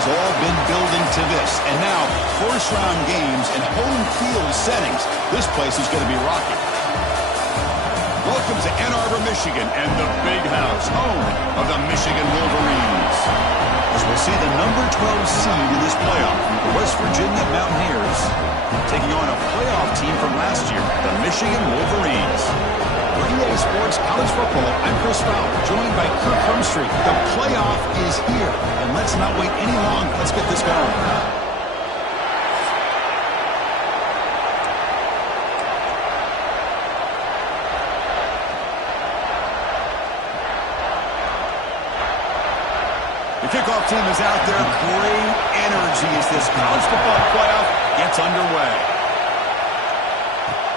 has all been building to this. And now, first-round games and home field settings. This place is going to be rocking. Welcome to Ann Arbor, Michigan, and the Big House, home of the Michigan Wolverines. As we'll see the number 12 seed in this playoff, the West Virginia Mountaineers, taking on a playoff team from last year, the Michigan Wolverines. For EA Sports College Football, I'm Chris Fowler, joined by Kirk Hermstreet. The playoff is here, and let's not wait any longer. Let's get this going. The kickoff team is out there. Great energy as this college football playoff gets underway.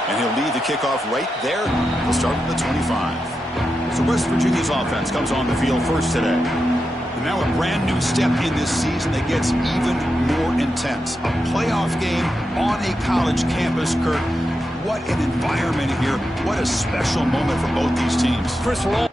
And he'll lead the kickoff right there. He'll start from the 25. So West Virginia's offense comes on the field first today. And now a brand new step in this season that gets even more intense. A playoff game on a college campus, Kirk. What an environment here. What a special moment for both these teams. First of all,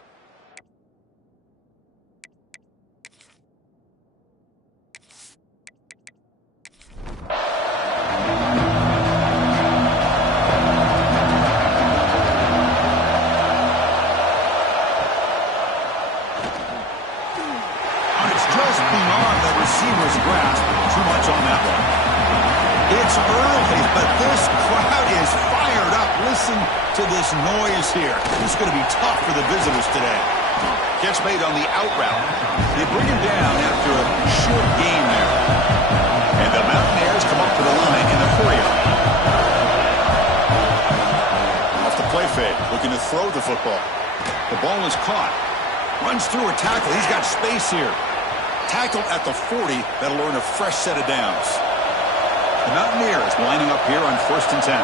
here. This is going to be tough for the visitors today. Catch made on the out route. They bring him down after a short game there. And the Mountaineers come up to the line in the 40. Off the play fake, looking to throw the football. The ball is caught. Runs through a tackle. He's got space here. Tackle at the 40. That'll earn a fresh set of downs. The Mountaineers lining up here on 1st and 10.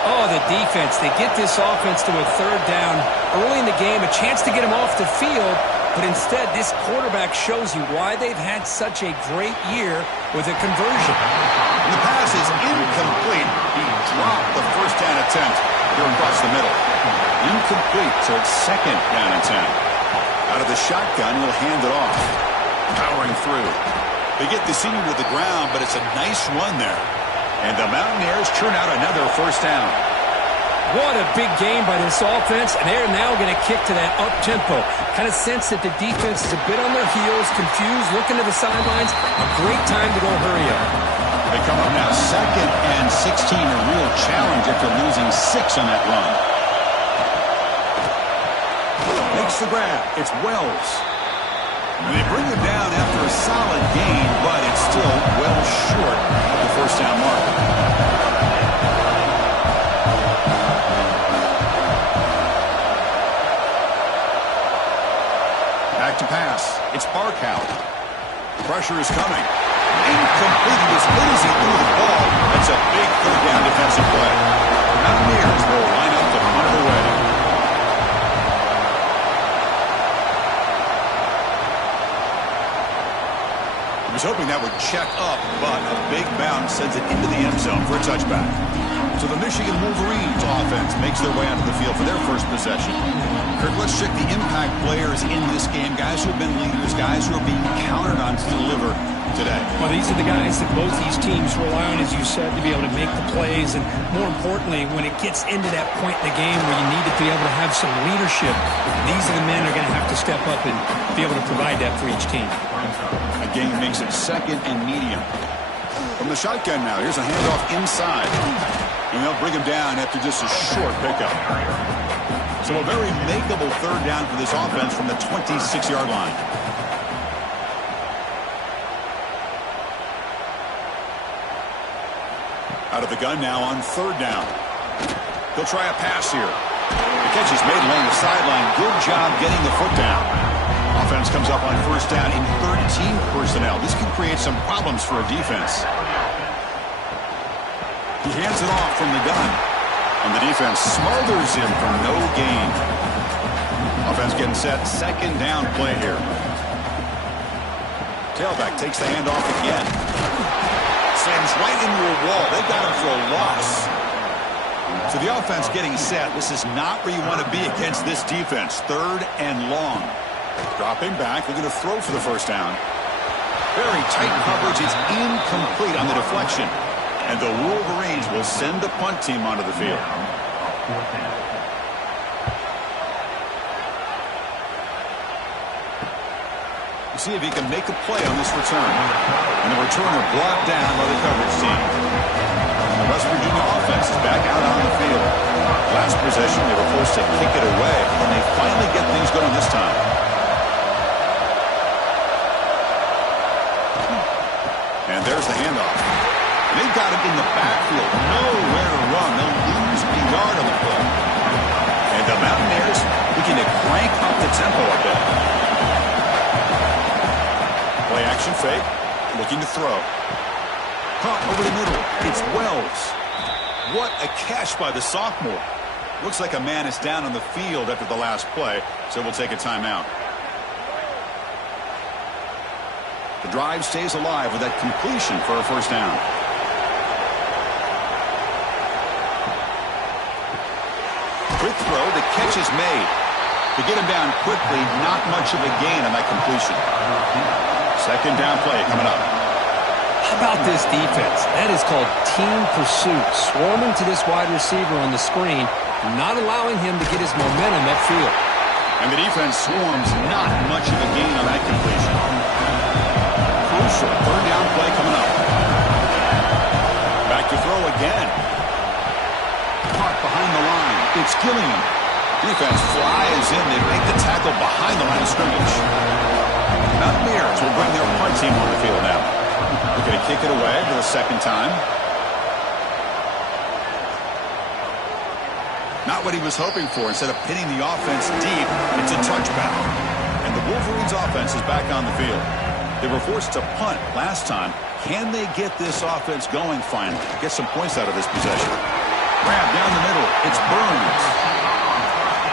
Oh, the defense. They get this offense to a 3rd down early in the game, a chance to get him off the field, but instead this quarterback shows you why they've had such a great year with a conversion. The pass is incomplete. He dropped the 1st down attempt here across the middle. Incomplete, so it's 2nd down and 10. Out of the shotgun, he'll hand it off. Powering through. They get the senior to the ground, but it's a nice run there. And the Mountaineers churn out another 1st down. What a big game by this offense, and they're now going to kick to that up-tempo. Kind of sense that the defense is a bit on their heels, confused, looking to the sidelines. A great time to go hurry up. They come up now 2nd and 16, a real challenge after losing 6 on that run. Makes the grab. It's Wells. And they bring him down after a solid gain, but it's still well short of the 1st down mark. Back to pass. It's Barkow. Pressure is coming. Incomplete. He was losing through the ball. That's a big 3rd down defensive play. Mountaineers will line up to punt it away. Was hoping that would check up, but a big bounce sends it into the end zone for a touchback. So the Michigan Wolverines offense makes their way onto the field for their first possession. Kirk, let's check the impact players in this game. Guys who have been leaders, guys who are being counted on to deliver today. Well, these are the guys that both these teams rely on, as you said, to be able to make the plays. And more importantly, when it gets into that point in the game where you need to be able to have some leadership, these are the men who are going to have to step up and be able to provide that for each team. A game makes it 2nd and medium. From the shotgun now, here's a handoff inside. And they'll bring him down after just a short pickup. So a very makeable 3rd down for this offense from the 26-yard line. Out of the gun now on 3rd down. He'll try a pass here. The catch is made along the sideline. Good job getting the foot down. Offense comes up on 1st down in 13 personnel. This can create some problems for a defense. He hands it off from the gun. And the defense smothers him for no gain. Offense getting set. 2nd down play here. Tailback takes the handoff again. Slams right into a wall. They got him for a loss. So the offense getting set. This is not where you want to be against this defense. 3rd and long. Dropping back. Looking to throw for the 1st down. Very tight coverage. It's incomplete on the deflection. And the Wolverines will send the punt team onto the field. See if he can make a play on this return. And the returner blocked down by the coverage team. The West Virginia offense is back out on the field. Last possession, they were forced to kick it away, and they finally get things going this time. And there's the handoff. They've got him in the backfield. Nowhere to run. They'll lose a yard on the play. And the Mountaineers looking to crank up the tempo a bit. Play action fake, looking to throw. Caught over the middle. It's Wells. What a catch by the sophomore. Looks like a man is down on the field after the last play, so we'll take a timeout. The drive stays alive with that completion for a first down. Quick throw, the catch is made. To get him down quickly, not much of a gain on that completion. Second down play coming up. How about this defense? That is called team pursuit. Swarming to this wide receiver on the screen, not allowing him to get his momentum upfield. And the defense swarms, not much of a gain on that completion. Crucial third down play coming up. Back to throw again. Caught behind the line. It's Gilliam. Defense flies in. They make the tackle behind the line of scrimmage. Mountaineers will bring their punt team on the field now. They're going to kick it away for the second time. Not what he was hoping for. Instead of hitting the offense deep, it's a touchback. And the Wolverines offense is back on the field. They were forced to punt last time. Can they get this offense going finally? Get some points out of this possession. Grab down the middle. It's Burns.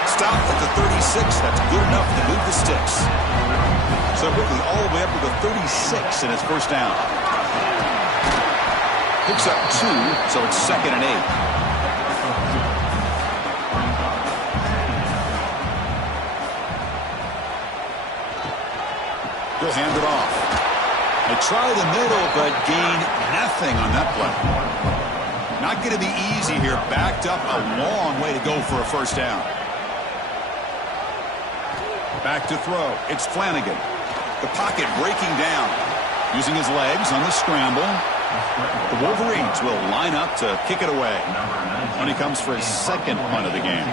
Stop at the 36. That's good enough to move the sticks. So quickly all the way up to the 36 in his first down. Picks up 2, so it's 2nd and 8. He'll hand it off. They try the middle, but gain nothing on that play. Not going to be easy here. Backed up a long way to go for a first down. Back to throw. It's Flanagan. The pocket breaking down. Using his legs on the scramble. The Wolverines will line up to kick it away. When he comes for his second punt of the game.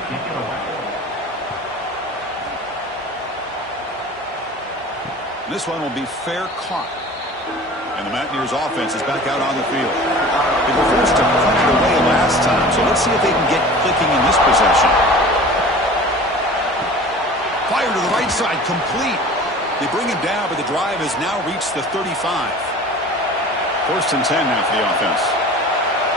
This one will be fair caught. And the Mountaineers offense is back out on the field. They were forced to punt it away last time, so let's see if they can get clicking in this possession. Fire to the right side, complete. They bring him down, but the drive has now reached the 35. 1st and 10 now for the offense.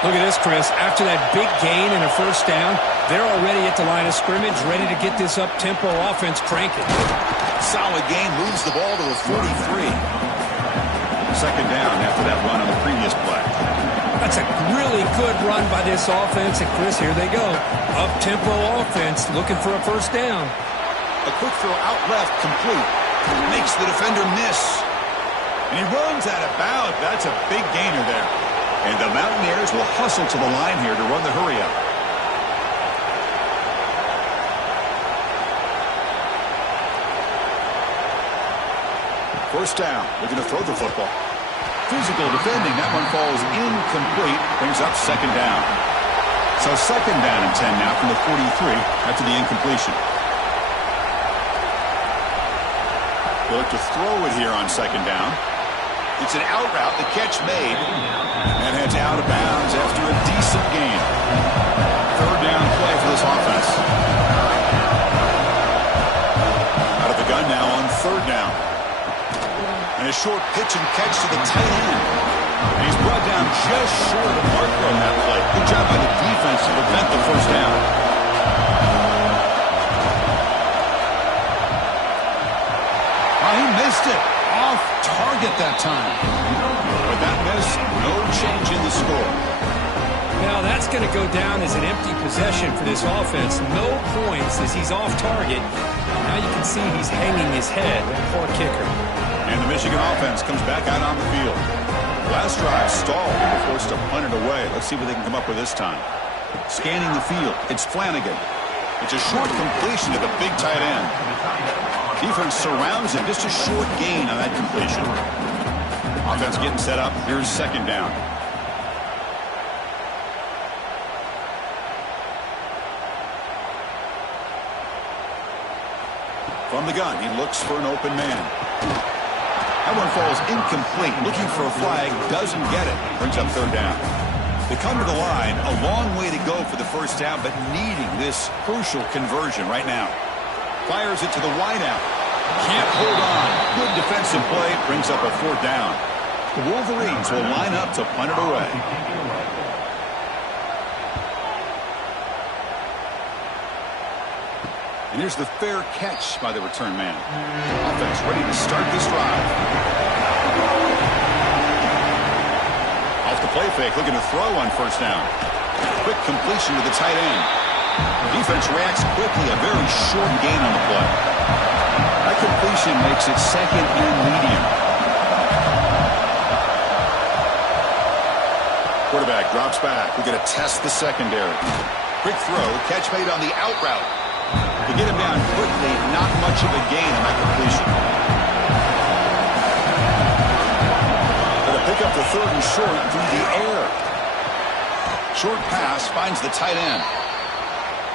Look at this, Chris. After that big gain and a first down, they're already at the line of scrimmage, ready to get this up-tempo offense cranking. Solid gain, moves the ball to the 43. 2nd down after that run on the previous play. That's a really good run by this offense. And, Chris, here they go. Up-tempo offense looking for a first down. A quick throw out left, complete. Makes the defender miss. And he runs out of bounds. That's a big gainer there. And the Mountaineers will hustle to the line here to run the hurry-up. First down. Looking to throw the football. Physical defending. That one falls incomplete. Brings up 2nd down. So 2nd down and 10 now from the 43 after the incompletion. They'll look to throw it here on 2nd down. It's an out route, the catch made, and heads out of bounds after a decent gain. 3rd down play for this offense. Out of the gun now on 3rd down. And a short pitch and catch to the tight end. And he's brought down just short of the marker on that play. Good job by the defense to prevent the first down. He missed it. Off target that time. With that miss, no change in the score. Now that's going to go down as an empty possession for this offense. No points as he's off target. Now you can see he's hanging his head. Poor kicker. And the Michigan offense comes back out on the field. Last drive stalled. They were forced to punt it away. Let's see what they can come up with this time. Scanning the field. It's Flanagan. It's a short completion to the big tight end. Defense surrounds him. Just a short gain on that completion. Offense getting set up. Here's second down. From the gun, he looks for an open man. That one falls incomplete. Looking for a flag, doesn't get it. Brings up third down. They come to the line, a long way to go for the first down, but needing this crucial conversion right now. Fires it to the wideout. Can't hold on. Good defensive play. Brings up a fourth down. The Wolverines will line up to punt it away. And here's the fair catch by the return man. Offense ready to start this drive. Off the play fake, looking to throw on first down. Quick completion to the tight end. Defense reacts quickly, a very short gain on the play. That completion makes it second and medium. Quarterback drops back. We're going to test the secondary. Quick throw, catch made on the out route. To get him down quickly, not much of a gain on that completion. Going to pick up the third and short through the air. Short pass finds the tight end.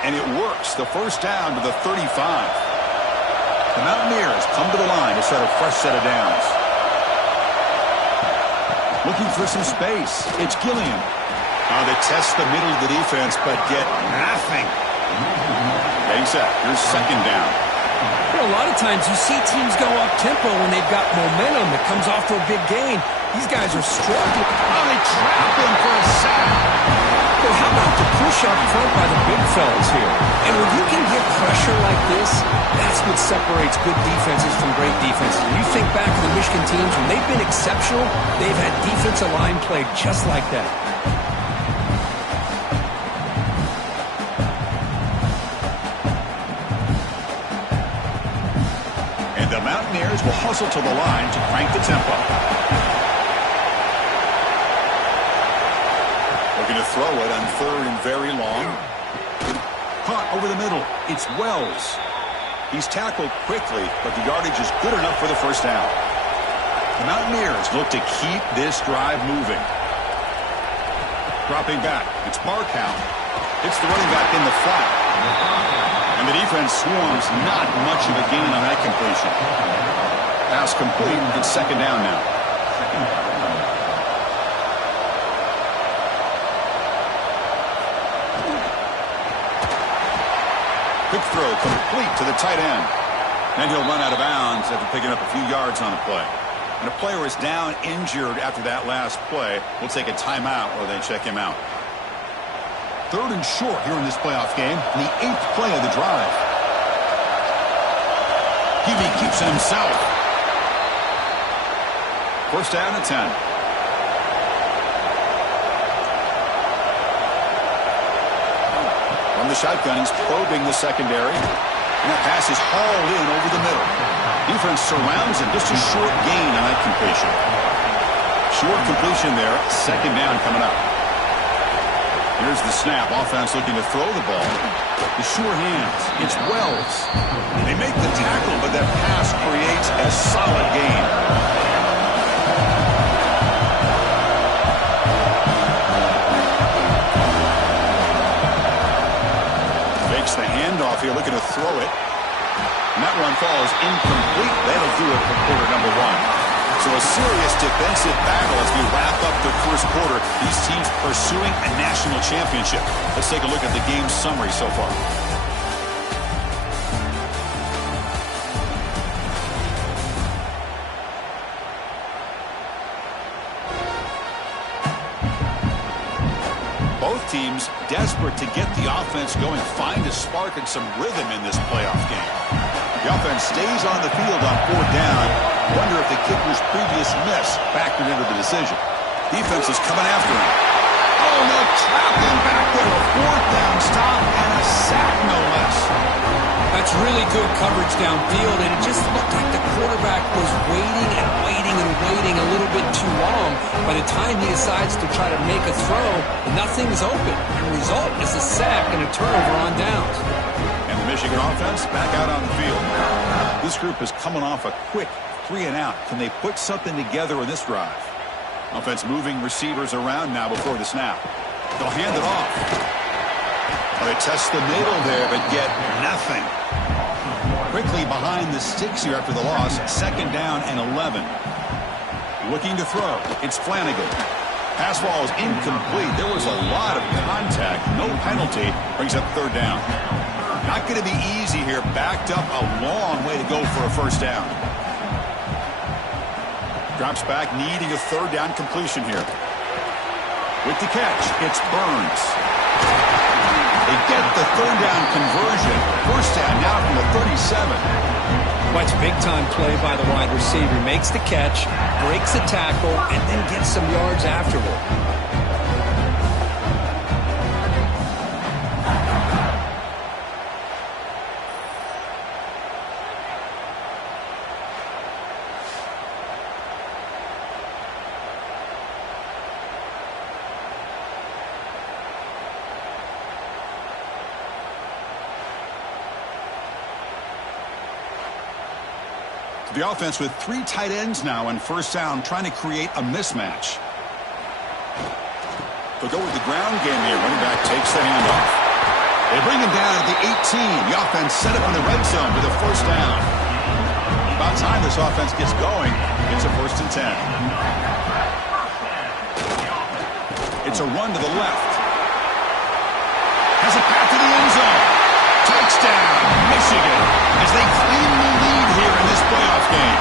And it works. The first down to the 35. The Mountaineers come to the line to start a fresh set of downs. Looking for some space. It's Gilliam. They test the middle of the defense, but get nothing. Getting set. Here's second down. A lot of times you see teams go up-tempo when they've got momentum that comes off for a big gain. These guys are struggling. They trap him for a sack. Well, how about the push up front by the big fellas here? And when you can get pressure like this, that's what separates good defenses from great defenses. When you think back to the Michigan teams, when they've been exceptional, they've had defensive line play just like that. The Mountaineers will hustle to the line to crank the tempo. Looking to throw it on third and very long. Caught over the middle. It's Wells. He's tackled quickly, but the yardage is good enough for the first down. The Mountaineers look to keep this drive moving. Dropping back. It's Barkow. Hits the running back in the flat. And the defense swarms, not much of a gain on that completion. Pass complete. It's second down now. Quick throw complete to the tight end. And he'll run out of bounds after picking up a few yards on the play. And a player is down injured after that last play. We'll take a timeout while they check him out. Third and short here in this playoff game. The 8th play of the drive. Heavey keeps it himself. First down at 10. From the shotgun, he's probing the secondary. And that pass is hauled in over the middle. Defense surrounds him. Just a short gain on that completion. Short completion there. Second down coming up. Here's the snap. Offense looking to throw the ball. The sure hands. It's Wells. They make the tackle, but that pass creates a solid gain. Fakes the handoff here, looking to throw it. And that one falls incomplete. That'll do it for quarter number one. So a serious defensive battle as we wrap up the first quarter. These teams pursuing a national championship. Let's take a look at the game summary so far. Both teams desperate to get the offense going, find a spark and some rhythm in this playoff game. The offense stays on the field on fourth down. Wonder if the kicker's previous miss factored into the decision. Defense is coming after him. Oh, no, trapped him back there. A fourth down stop and a sack, no less. That's really good coverage downfield, and it just looked like the quarterback quarterback was waiting and waiting and waiting a little bit too long. By the time he decides to try to make a throw, nothing's open. And the result is a sack and a turnover on downs. And the Michigan offense back out on the field. This group is coming off a quick 3-and-out. Can they put something together in this drive? Offense moving receivers around now before the snap. They'll hand it off. Well, they test the middle there, but get nothing. Quickly behind the sticks here after the loss. 2nd down and 11. Looking to throw. It's Flanagan. Pass ball is incomplete. There was a lot of contact. No penalty. Brings up 3rd down. Not going to be easy here. Backed up a long way to go for a 1st down. Drops back, needing a 3rd down completion here. With the catch, it's Burns. They get the 3rd down conversion. 1st down now from the 37. That's big-time play by the wide receiver. Makes the catch, breaks the tackle, and then gets some yards afterward. The offense with 3 tight ends now on 1st down, trying to create a mismatch. They'll go with the ground game here. Running back takes the handoff. They bring him down at the 18. The offense set up in the red zone with a 1st down. About time this offense gets going. It's a 1st and 10. It's a run to the left. Has a path to the end zone. Touchdown, Michigan, as they claim the lead here in this playoff game.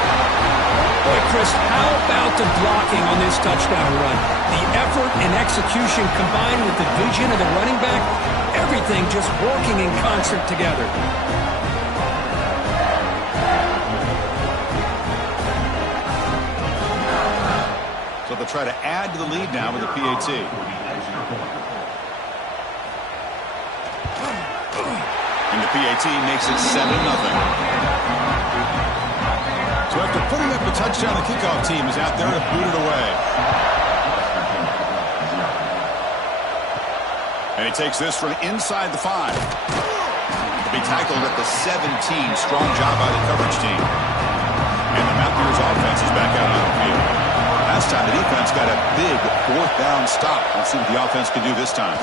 Boy, Chris, how about the blocking on this touchdown run? The effort and execution combined with the vision of the running back, everything just working in concert together. So they'll try to add to the lead now with the PAT. And the PAT makes it 7-0. So after putting up a touchdown, the kickoff team is out there to boot it away. And he takes this from inside the 5. To be tackled at the 17. Strong job by the coverage team. And the Mountaineers offense is back out on the field. Last time the defense got a big 4th down stop. Let's see what the offense can do this time.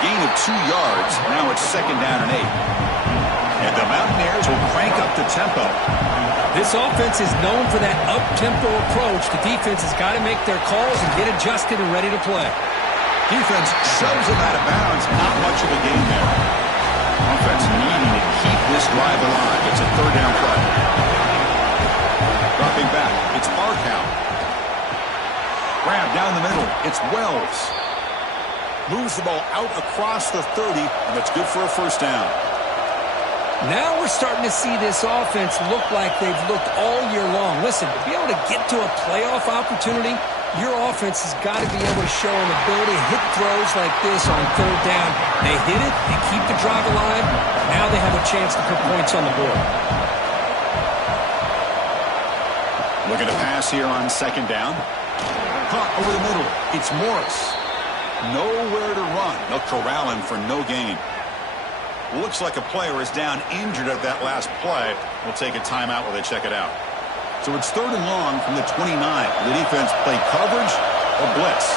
Gain of 2 yards. Now it's 2nd down and 8. And the Mountaineers will crank up the tempo. This offense is known for that up-tempo approach. The defense has got to make their calls and get adjusted and ready to play. Defense shoves them out of bounds. Not much of a gain there. Offense needing to keep this drive alive. It's a 3rd down play. Dropping back. It's Barkow. Grab down the middle. It's Wells. Moves the ball out across the 30, and that's good for a 1st down. Now we're starting to see this offense look like they've looked all year long. Listen, to be able to get to a playoff opportunity, your offense has got to be able to show an ability to hit throws like this on 3rd down. They hit it, they keep the drive alive. Now they have a chance to put points on the board. Looking to pass here on 2nd down. Caught over the middle. It's Morris. Nowhere to run. They'll corral him for no gain. Looks like a player is down injured at that last play. We'll take a timeout while they check it out. So it's 3rd and long from the 29. Will the defense play coverage or blitz?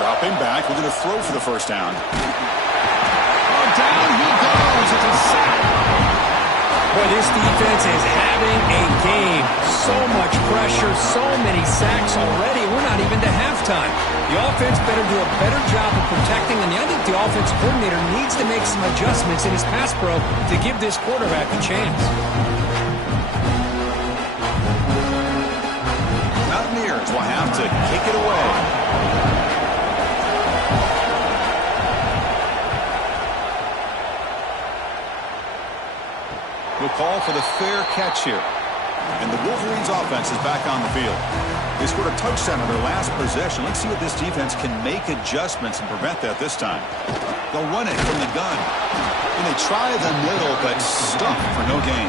Dropping back. We're going to throw for the 1st down. Oh, down he goes. It's a sack. Boy, this defense is having a game. So much pressure, so many sacks already. We're not even to halftime. The offense better do a better job of protecting, and I think the offense coordinator needs to make some adjustments in his pass pro to give this quarterback a chance. Mountaineers will have to kick it away. We'll call for the fair catch here. And the Wolverines offense is back on the field. They scored a touchdown on their last possession. Let's see if this defense can make adjustments and prevent that this time. They'll run it from the gun. And they try the middle, but stuck for no gain.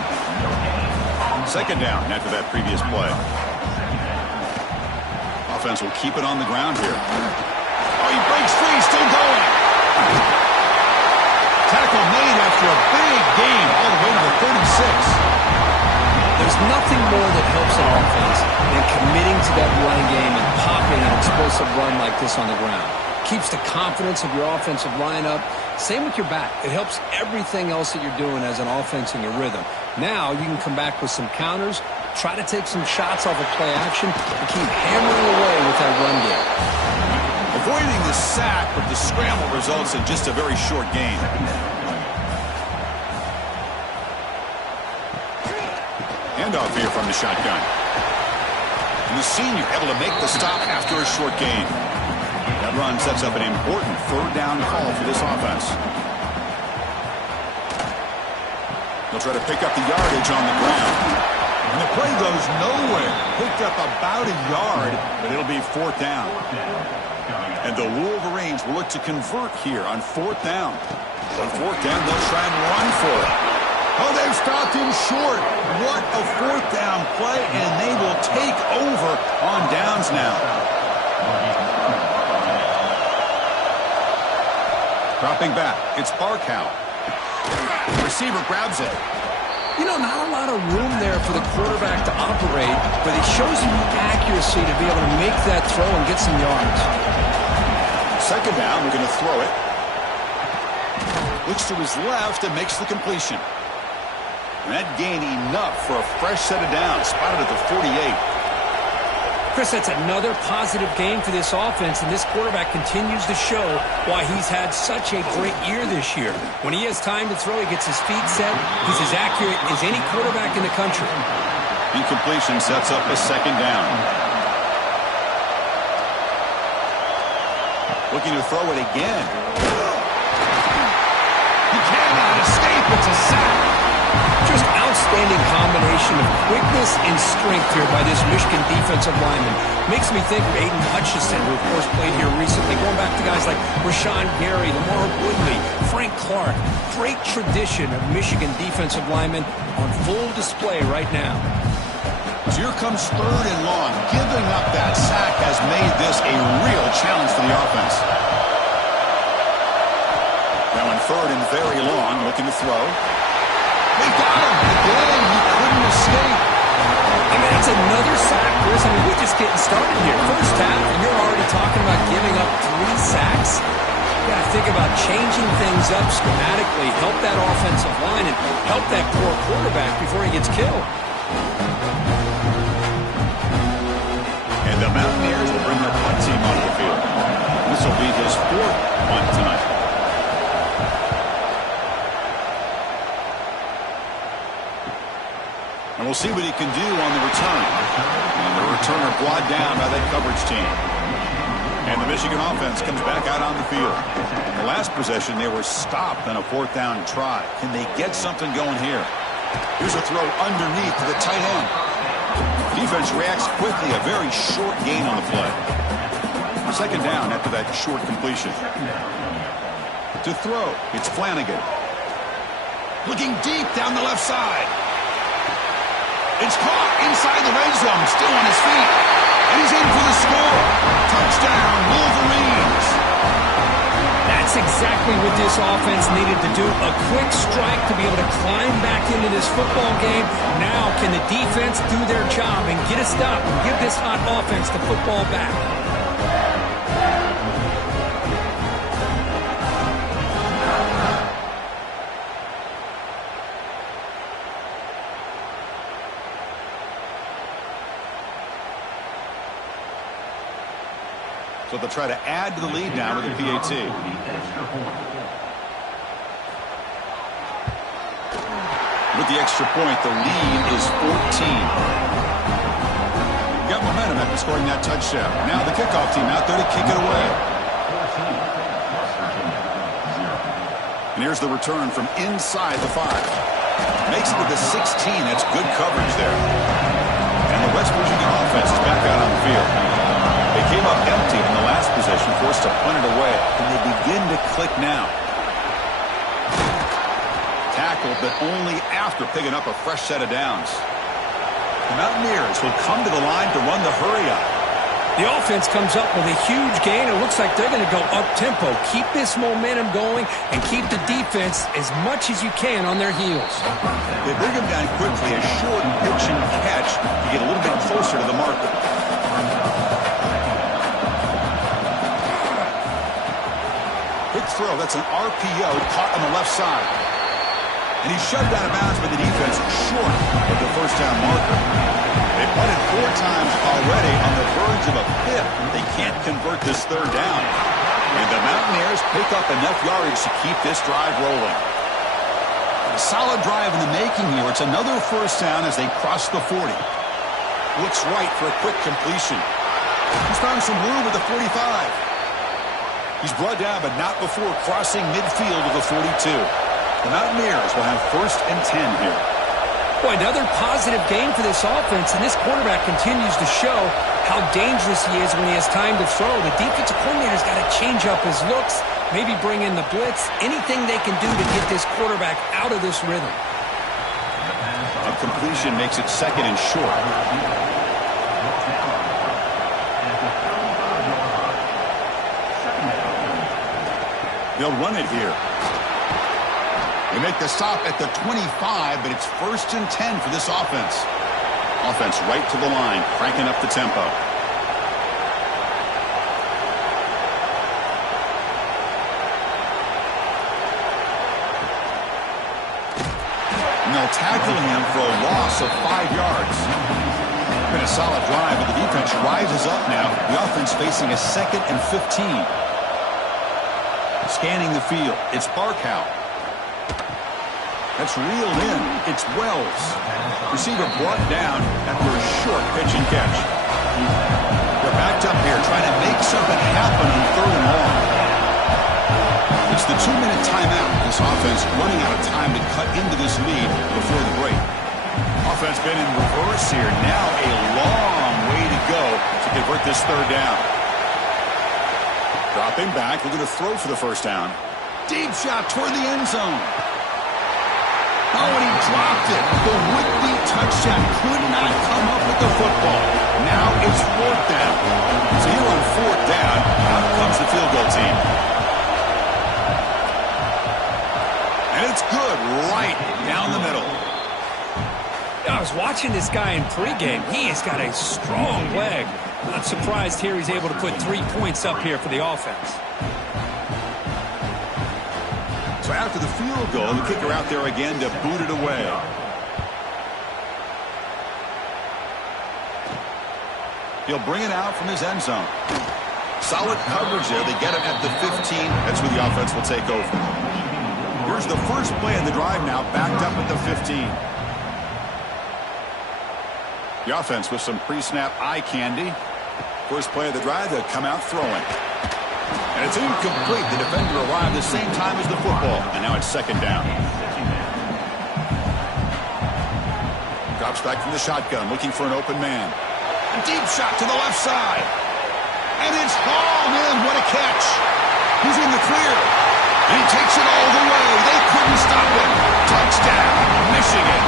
Second down after that previous play. Offense will keep it on the ground here. Oh, he breaks free, still going. Tackle made after a big gain all the way to the 36. There's nothing more that helps an offense than committing to that run game and popping an explosive run like this on the ground. Keeps the confidence of your offensive lineup. Same with your back. It helps everything else that you're doing as an offense in your rhythm. Now you can come back with some counters, try to take some shots off of play action, and keep hammering away with that run game. Avoiding the sack, but the scramble results in just a very short gain. Handoff here from the shotgun. And the senior able to make the stop after a short gain. That run sets up an important third down call for this offense. They'll try to pick up the yardage on the ground. And the play goes nowhere. Picked up about a yard, but it'll be fourth down. And the Wolverines will look to convert here on fourth down. On fourth down, they'll try and run for it. Oh, they've stopped him short. What a fourth down play, and they will take over on downs now. Dropping back, it's Barkow. Receiver grabs it. You know, not a lot of room there for the quarterback to operate, but it shows him the accuracy to be able to make that throw and get some yards. Second down, we're going to throw it. Looks to his left and makes the completion. And that gained enough for a fresh set of downs, spotted at the 48. Chris, that's another positive game for this offense, and this quarterback continues to show why he's had such a great year this year. When he has time to throw, he gets his feet set. He's as accurate as any quarterback in the country. Incompletion sets up a second down. Looking to throw it again. He cannot escape. It's a sack. Just outstanding combination of quickness and strength here by this Michigan defensive lineman. Makes me think of Aiden Hutchinson, who of course played here recently, going back to guys like Rashawn Gary, Lamar Woodley, Frank Clark. Great tradition of Michigan defensive linemen on full display right now. So here comes third and long. Giving up that sack has made this a real challenge for the offense. Now in third and very long, looking to throw. They got him again. He couldn't escape. I mean, that's another sack, Chris. I mean, we're just getting started here. First half, and you're already talking about giving up 3 sacks. You got to think about changing things up schematically, help that offensive line, and help that poor quarterback before he gets killed. And the Mountaineers will bring their punt team onto the field. This will be his 4th punt tonight. And we'll see what he can do on the return. And the returner brought down by that coverage team. And the Michigan offense comes back out on the field. In the last possession, they were stopped on a 4th down try. Can they get something going here? Here's a throw underneath to the tight end. Defense reacts quickly. A very short gain on the play. Second down after that short completion. To throw, it's Flanagan. Looking deep down the left side. It's caught inside the red zone, still on his feet. And he's in for the score. Touchdown, Wolverines. That's exactly what this offense needed to do. A quick strike to be able to climb back into this football game. Now can the defense do their job and get a stop and give this hot offense the football back? So they'll try to add to the lead now with the PAT. With the extra point, the lead is 14. Got momentum after scoring that touchdown. Now the kickoff team out there to kick it away. And here's the return from inside the 5. Makes it to the 16. That's good coverage there. And the West Virginia offense is back out on the field. They came up empty in the last possession, forced to punt it away. And they begin to click now. Tackled, but only after picking up a fresh set of downs. The Mountaineers will come to the line to run the hurry-up. The offense comes up with a huge gain. It looks like they're going to go up-tempo. Keep this momentum going and keep the defense as much as you can on their heels. They bring him down quickly, a short pitch and catch to get a little bit closer to the marker. Quick throw. That's an RPO caught on the left side. And he's shoved out of bounds by the defense short of the first down marker. They've punted 4 times already on the verge of a 5th. They can't convert this 3rd down. And the Mountaineers pick up enough yardage to keep this drive rolling. A solid drive in the making here. It's another first down as they cross the 40. Looks right for a quick completion. He's found some room at the 45. He's brought down, but not before crossing midfield of the 42. The Mountaineers will have 1st and 10 here. Boy, another positive game for this offense, and this quarterback continues to show how dangerous he is when he has time to throw. The defensive coordinator's got to change up his looks, maybe bring in the blitz, anything they can do to get this quarterback out of this rhythm. A completion makes it 2nd and short. They'll run it here. They make the stop at the 25, but it's 1st and 10 for this offense. Offense right to the line, cranking up the tempo. And they'll tackle him for a loss of 5 yards. Been a solid drive, but the defense rises up now. The offense facing a 2nd and 15. Scanning the field, it's Barkow. That's reeled in. It's Wells. Receiver brought down after a short pitch and catch. They're backed up here trying to make something happen on 3rd and long. It's the 2-minute timeout. This offense running out of time to cut into this lead before the break. Offense been in reverse here. Now a long way to go to convert this 3rd down. Dropping back, looking to throw for the first down. Deep shot toward the end zone. Oh, and he dropped it. The would-be touchdown could not come up with the football. Now it's 4th down. So here on 4th down, out comes the field goal team. And it's good right down the middle. I was watching this guy in pregame. He has got a strong leg. Not surprised here he's able to put 3 points up here for the offense. So after the field goal, the kicker out there again to boot it away. He'll bring it out from his end zone. Solid coverage there. They get him at the 15. That's where the offense will take over. Here's the first play of the drive now, backed up at the 15. The offense with some pre-snap eye candy. First play of the drive, they'll come out throwing. And it's incomplete. The defender arrived the same time as the football. And now it's 2nd down. Drops back from the shotgun, looking for an open man. A deep shot to the left side. And it's hauled in. What a catch. He's in the clear. And he takes it all the way. They couldn't stop him. Touchdown, Michigan.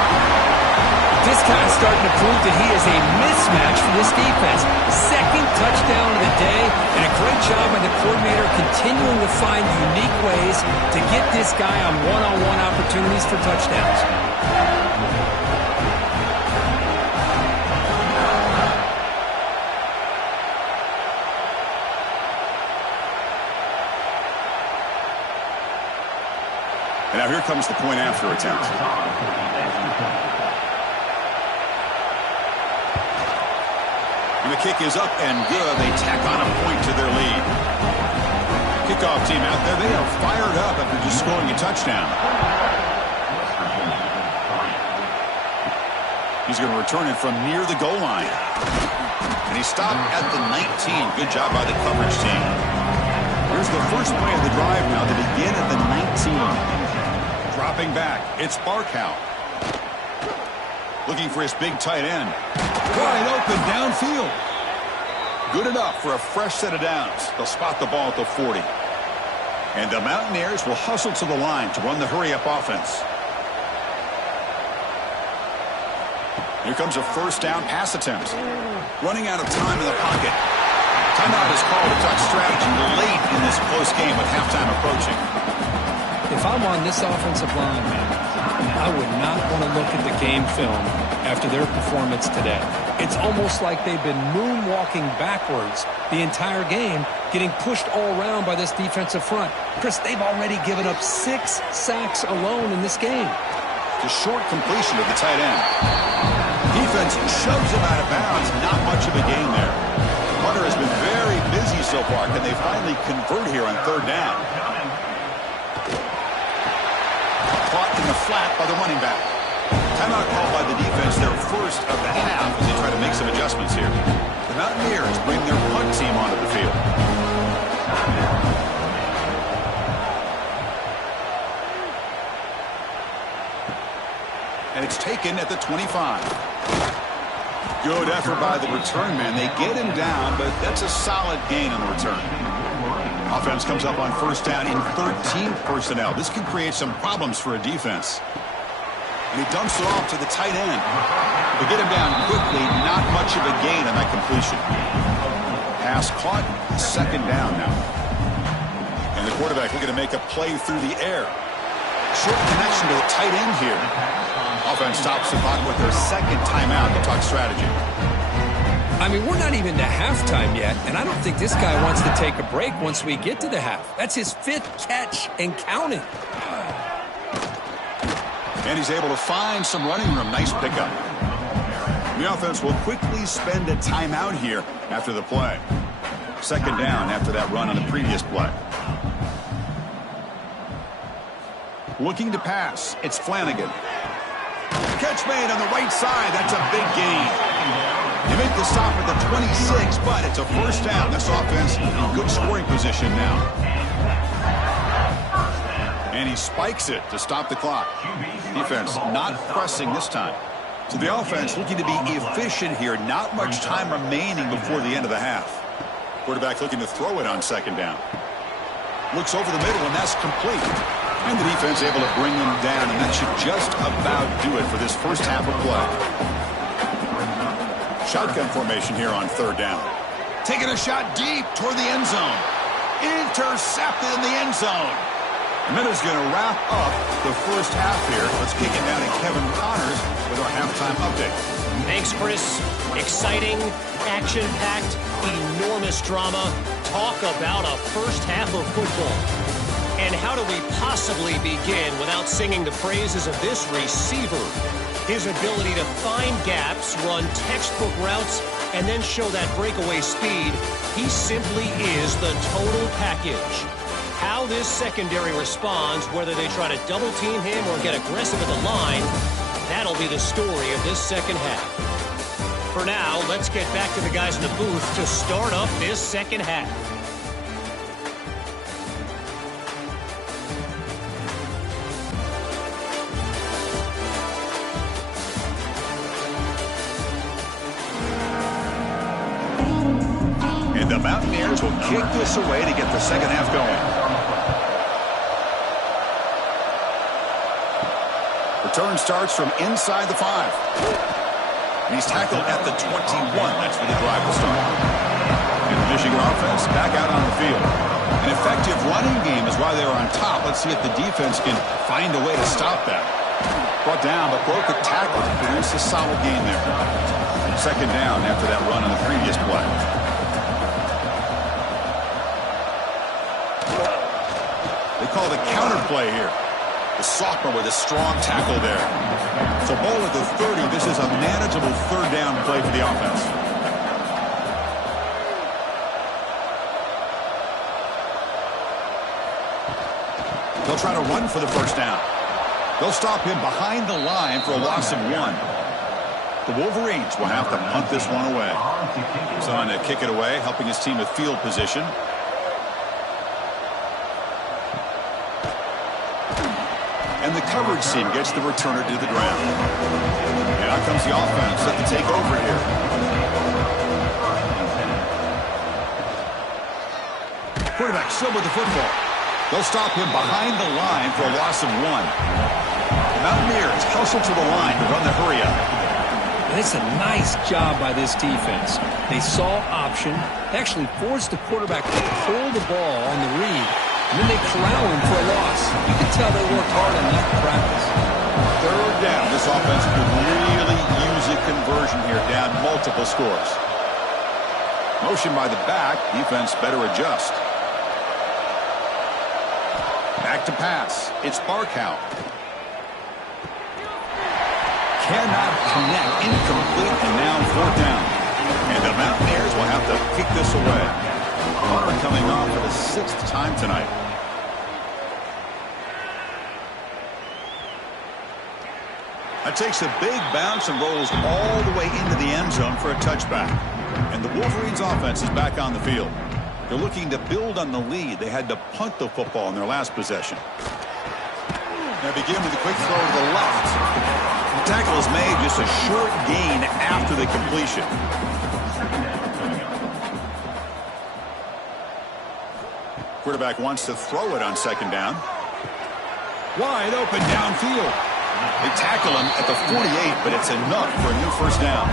This guy's starting to prove that he is a mismatch for this defense. 2nd touchdown of the day, and a great job by the coordinator continuing to find unique ways to get this guy on one-on-one opportunities for touchdowns. And now here comes the point after attempt. And the kick is up and good. They tack on a point to their lead. Kickoff team out there. They are fired up after just scoring a touchdown. He's going to return it from near the goal line. And he stopped at the 19. Good job by the coverage team. Here's the first play of the drive now to begin at the 19. Dropping back, it's Barkow. Looking for his big tight end. Wide open downfield. Good enough for a fresh set of downs. They'll spot the ball at the 40. And the Mountaineers will hustle to the line to run the hurry-up offense. Here comes a first down pass attempt. Running out of time in the pocket. Timeout is called to talk strategy late in this close game with halftime approaching. If I'm on this offensive line, man, I would not want to look at the game film after their performance today. It's almost like they've been moonwalking backwards the entire game, getting pushed all around by this defensive front. Chris, they've already given up 6 sacks alone in this game. The short completion of the tight end. Defense shoves him out of bounds. Not much of a gain there. Hunter has been very busy so far. Can they finally convert here on third down? Caught in the flat by the running back. Timeout called by the defense, their first of the half, as they try to make some adjustments here. The Mountaineers bring their punt team onto the field. And it's taken at the 25. Good effort by the return man. They get him down, but that's a solid gain on the return. Offense comes up on first down in 13 personnel. This can create some problems for a defense. And he dumps it off to the tight end. They get him down quickly. Not much of a gain on that completion. Pass caught. Second down now. And the quarterback looking to make a play through the air. Short connection to the tight end here. Offense stops the clock with their second timeout to talk strategy. I mean, we're not even to halftime yet, and I don't think this guy wants to take a break once we get to the half. That's his 5th catch and counting. And he's able to find some running room. Nice pickup. The offense will quickly spend a timeout here after the play. Second down after that run on the previous play. Looking to pass. It's Flanagan. Catch made on the right side. That's a big gain. They make the stop at the 26, but it's a first down. This offense in good scoring position now. And he spikes it to stop the clock. Defense not pressing this time. So the offense looking to be efficient here. Not much time remaining before the end of the half. Quarterback looking to throw it on second down. Looks over the middle, and that's complete. And the defense able to bring them down, and that should just about do it for this first half of play. Shotgun formation here on third down. Taking a shot deep toward the end zone. Intercepted in the end zone. And that is going to wrap up the first half here. Let's kick it down to Kevin Connors with our halftime update. Thanks, Chris. Exciting, action-packed, enormous drama. Talk about a first half of football. And how do we possibly begin without singing the praises of this receiver? His ability to find gaps, run textbook routes, and then show that breakaway speed. He simply is the total package. How this secondary responds, whether they try to double team him or get aggressive at the line, that'll be the story of this second half. For now, let's get back to the guys in the booth to start up this second half. The Mountaineers will kick this away to get the second half going. Return starts from inside the 5. And he's tackled at the 21. That's where the drive will start. And the Michigan offense back out on the field. An effective running game is why they're on top. Let's see if the defense can find a way to stop that. Brought down, but broke a tackle to produce a solid game there. Second down after that run on the previous play. They call the counter play here. The sophomore with a strong tackle there. So ball at the 30. This is a manageable third down play for the offense. They'll try to run for the first down. They'll stop him behind the line for a loss of 1. The Wolverines will have to punt this one away. He's on to kick it away, helping his team with field position. And the coverage team gets the returner to the ground. Out comes the offense set to take over here. Quarterback still with the football. They'll stop him behind the line for a loss of 1. The Mountaineers hustle to the line to run the hurry up. It's a nice job by this defense. They saw option, actually forced the quarterback to pull the ball on the read, and then they corral him for a loss. You can tell they worked hard on that in practice. Third down. This offense could really use a conversion here, down multiple scores. Motion by the back. Defense better adjust. Back to pass. It's Barkow. Cannot connect. Incomplete, and now 4th down. And the Mountaineers will have to kick this away. Hunter coming off for the 6th time tonight. That takes a big bounce and rolls all the way into the end zone for a touchback. And the Wolverines offense is back on the field. They're looking to build on the lead. They had to punt the football in their last possession. They begin with a quick throw to the left. The tackle is made, just a short gain after the completion. Quarterback wants to throw it on 2nd down. Wide open downfield. They tackle him at the 48, but it's enough for a new 1st down.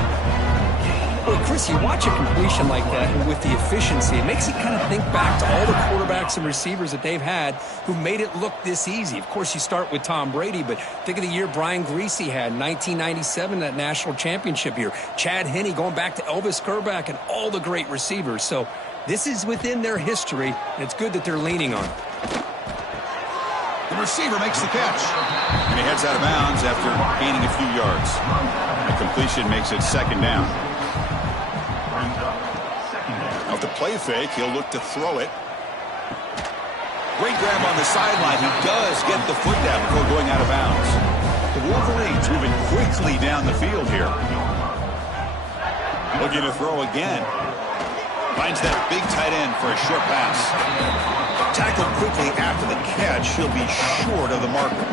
Well, Chris, you watch a completion like that, and with the efficiency, it makes you kind of think back to all the quarterbacks and receivers that they've had who made it look this easy. Of course, you start with Tom Brady, but think of the year Brian Griese had in 1997, that national championship year. Chad Henne going back to Elvis Kerback and all the great receivers. So this is within their history, and it's good that they're leaning on it. The receiver makes the catch, and he heads out of bounds after gaining a few yards. The completion makes it 2nd down. Now, with the play fake, he'll look to throw it. Great grab on the sideline. He does get the foot down before going out of bounds. The Wolverines moving quickly down the field here. Looking to throw again. Finds that big tight end for a short pass. Tackled quickly after the catch. He'll be short of the marker.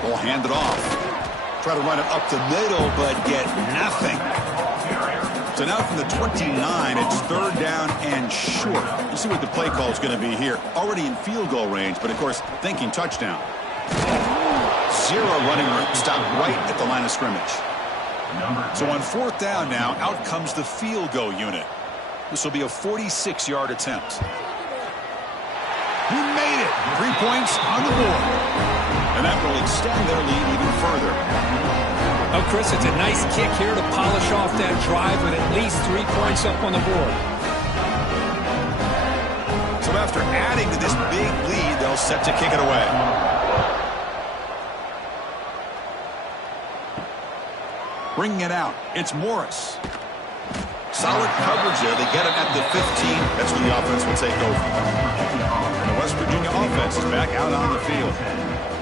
They'll hand it off. Try to run it up the middle, but get nothing. So now from the 29, it's 3rd down and short. You see what the play call is going to be here. Already in field goal range, but of course, thinking touchdown. 0 running room. Stopped right at the line of scrimmage. So on 4th down now, out comes the field goal unit. This will be a 46-yard attempt. He made it. 3 points on the board. And that will extend their lead even further. Oh, Chris, it's a nice kick here to polish off that drive with at least 3 points up on the board. So after adding to this big lead, they'll set to kick it away. Bringing it out, it's Morris. Solid coverage there. They get it at the 15. That's when the offense will take over. And the West Virginia offense is back out on the field.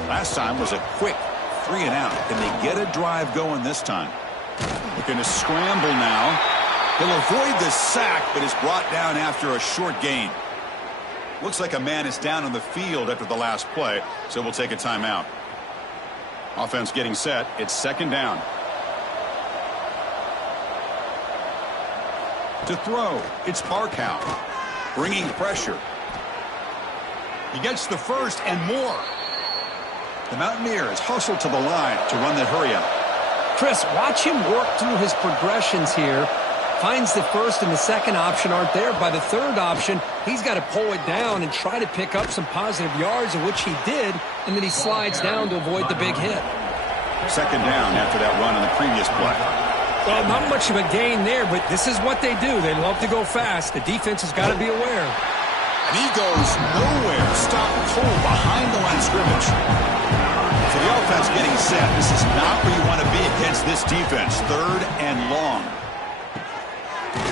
Last time was a quick 3 and out. Can they get a drive going this time? Looking to scramble now. He'll avoid the sack, but is brought down after a short gain. Looks like a man is down on the field after the last play, so we'll take a timeout. Offense getting set. It's 2nd down. To throw, it's Barkow. Bringing pressure. He gets the first and more. The Mountaineers hustle to the line to run that hurry up. Chris, watch him work through his progressions here. Finds the 1st and the 2nd option aren't there. By the 3rd option, he's got to pull it down and try to pick up some positive yards, of which he did, and then he slides down to avoid the big hit. 2nd down after that run on the previous play. Well, not much of a gain there, but this is what they do. They love to go fast. The defense has got to be aware. And he goes nowhere. Stop cold behind the line of scrimmage. So the offense getting set. This is not where you want to be against this defense. 3rd and long.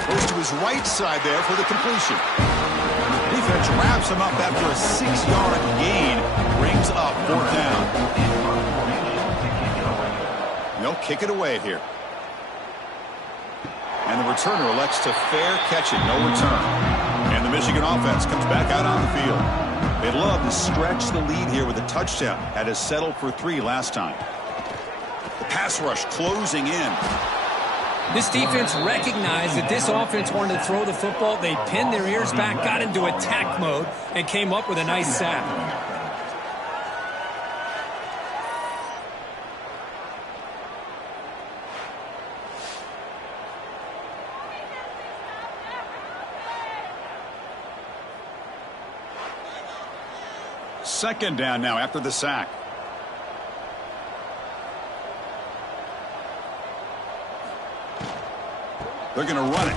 Goes to his right side there for the completion. Defense wraps him up after a 6-yard gain. Brings up 4th down. They'll kick it away here. And the returner elects to fair catch it. No return. And the Michigan offense comes back out on the field. They'd love to stretch the lead here with a touchdown. Had to settle for 3 last time. The pass rush closing in. This defense recognized that this offense wanted to throw the football. They pinned their ears back, got into attack mode, and came up with a nice sack. Second down now after the sack. They're going to run it.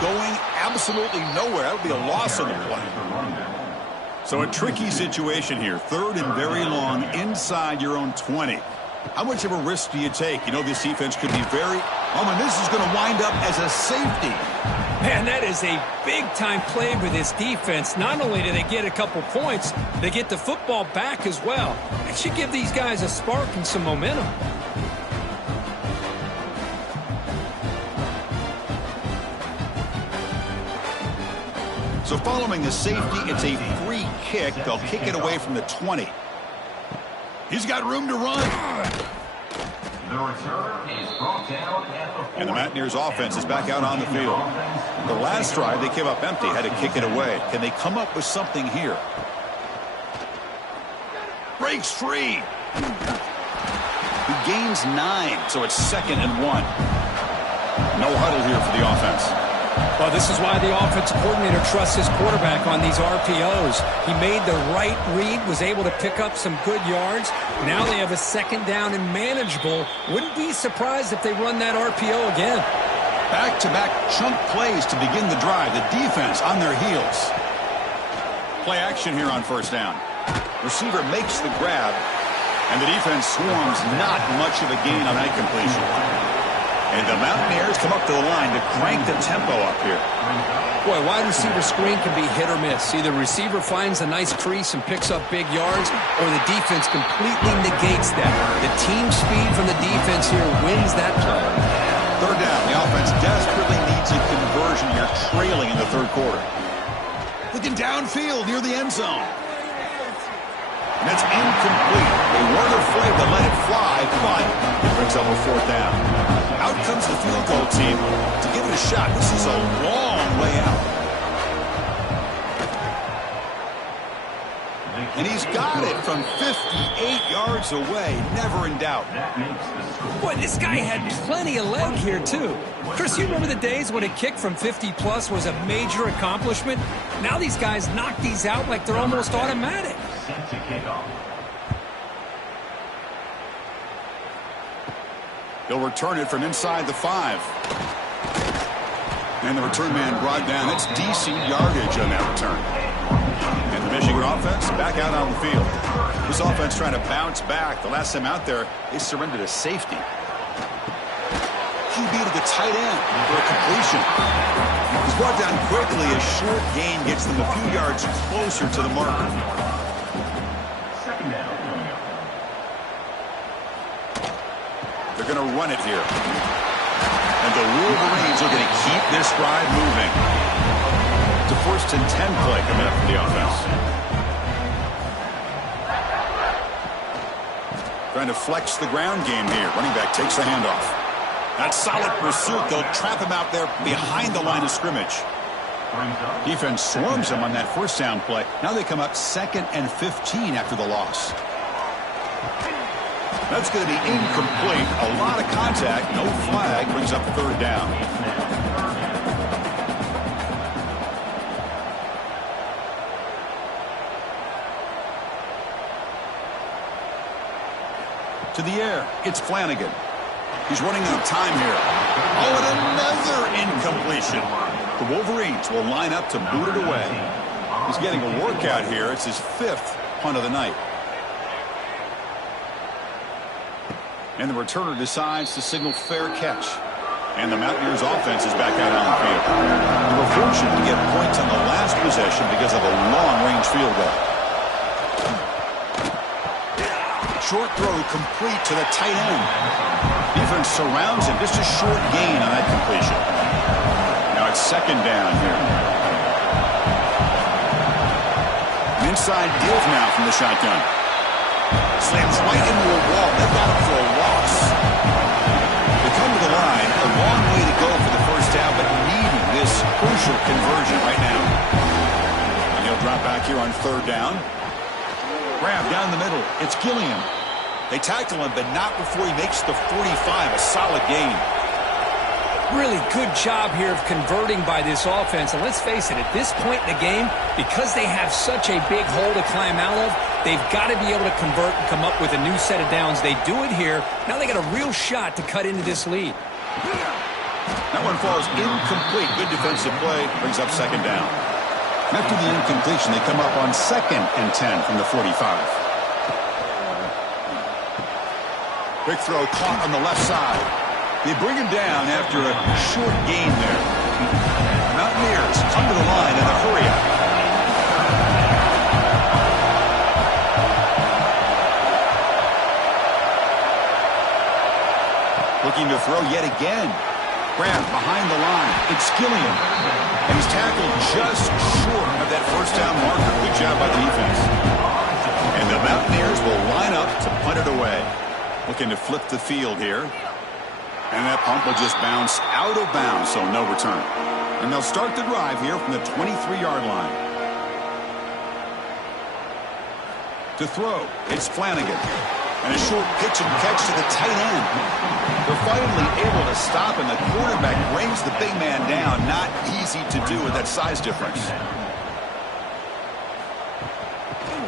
Going absolutely nowhere. That would be a loss on the play. So a tricky situation here. 3rd and very long inside your own 20. How much of a risk do you take? You know this defense could be very... and this is going to wind up as a safety. Man, that is a big-time play with this defense. Not only do they get a couple points, they get the football back as well. It should give these guys a spark and some momentum. So following the safety, it's a free kick. They'll kick it away from the 20. He's got room to run. And the Mountaineers offense is back out on the field. The last drive, they came up empty, had to kick it away. Can they come up with something here? Breaks free. He gains 9, so it's 2nd and 1. No huddle here for the offense. Well, this is why the offensive coordinator trusts his quarterback on these RPOs. He made the right read, was able to pick up some good yards. Now they have a 2nd down and manageable. Wouldn't be surprised if they run that RPO again. Back-to-back chunk plays to begin the drive. The defense on their heels. Play action here on 1st down. Receiver makes the grab, and the defense swarms. Not much of a gain on that completion. And the Mountaineers come up to the line to crank the tempo up here. Boy, wide receiver screen can be hit or miss. Either receiver finds a nice crease and picks up big yards, or the defense completely negates that. The team speed from the defense here wins that play. 3rd down. The offense desperately needs a conversion here, trailing in the 3rd quarter. Looking downfield near the end zone. And that's incomplete. They weren't afraid to let it fly, but it brings up a 4th down. Out comes the field goal team to give it a shot. This is a long way out. And he's got it from 58 yards away. Never in doubt. Boy, this guy had plenty of leg here, too. Chris, you remember the days when a kick from 50-plus was a major accomplishment? Now these guys knock these out like they're almost automatic. He'll return it from inside the 5. And the return man brought down. That's decent yardage on that return. And the Michigan offense back out on the field. This offense trying to bounce back. The last time out there, they surrendered a safety. QB to the tight end for a completion. He's brought down quickly. A short gain gets them a few yards closer to the marker. They're going to run it here. And the Wolverines are going to keep this drive moving. It's a 1st and 10 play coming up for the offense. Trying to flex the ground game here. Running back takes the handoff. That solid pursuit. They'll trap him out there behind the line of scrimmage. Defense swarms him on that 1st down play. Now they come up 2nd and 15 after the loss. That's going to be incomplete. A lot of contact. No flag. Brings up 3rd down. To the air. It's Flanagan. He's running out of time here. Oh, and another incompletion. The Wolverines will line up to boot it away. He's getting a workout here. It's his 5th punt of the night. And the returner decides to signal fair catch. And the Mountaineers offense is back out on the field. They were fortunate to get points on the last possession because of a long-range field goal. Short throw complete to the tight end. Defense surrounds him. Just a short gain on that completion. Now it's 2nd down here. Inside deals now from the shotgun. Slams right into a wall. They've got him for a loss. They come to the line. A long way to go for the first down, but needing this crucial conversion right now. And he'll drop back here on third down. Grab down the middle. It's Gilliam. They tackle him, but not before he makes the 45. A solid gain. Really good job here of converting by this offense. And let's face it, at this point in the game, because they have such a big hole to climb out of, they've got to be able to convert and come up with a new set of downs. They do it here. Now they got a real shot to cut into this lead. That one falls incomplete. Good defensive play. Brings up second down. After the incompletion, they come up on 2nd and 10 from the 45. Quick throw caught on the left side. They bring him down after a short gain there. Mountaineers come to the line in a hurry-up. Looking to throw yet again. Grant behind the line. It's Gilliam. And he's tackled just short of that first down marker. Good job by the defense. And the Mountaineers will line up to punt it away. Looking to flip the field here. And that punt will just bounce out of bounds, so no return. And they'll start the drive here from the 23-yard line. To throw, it's Flanagan. And a short pitch and catch to the tight end. They're finally able to stop, and the quarterback brings the big man down. Not easy to do with that size difference.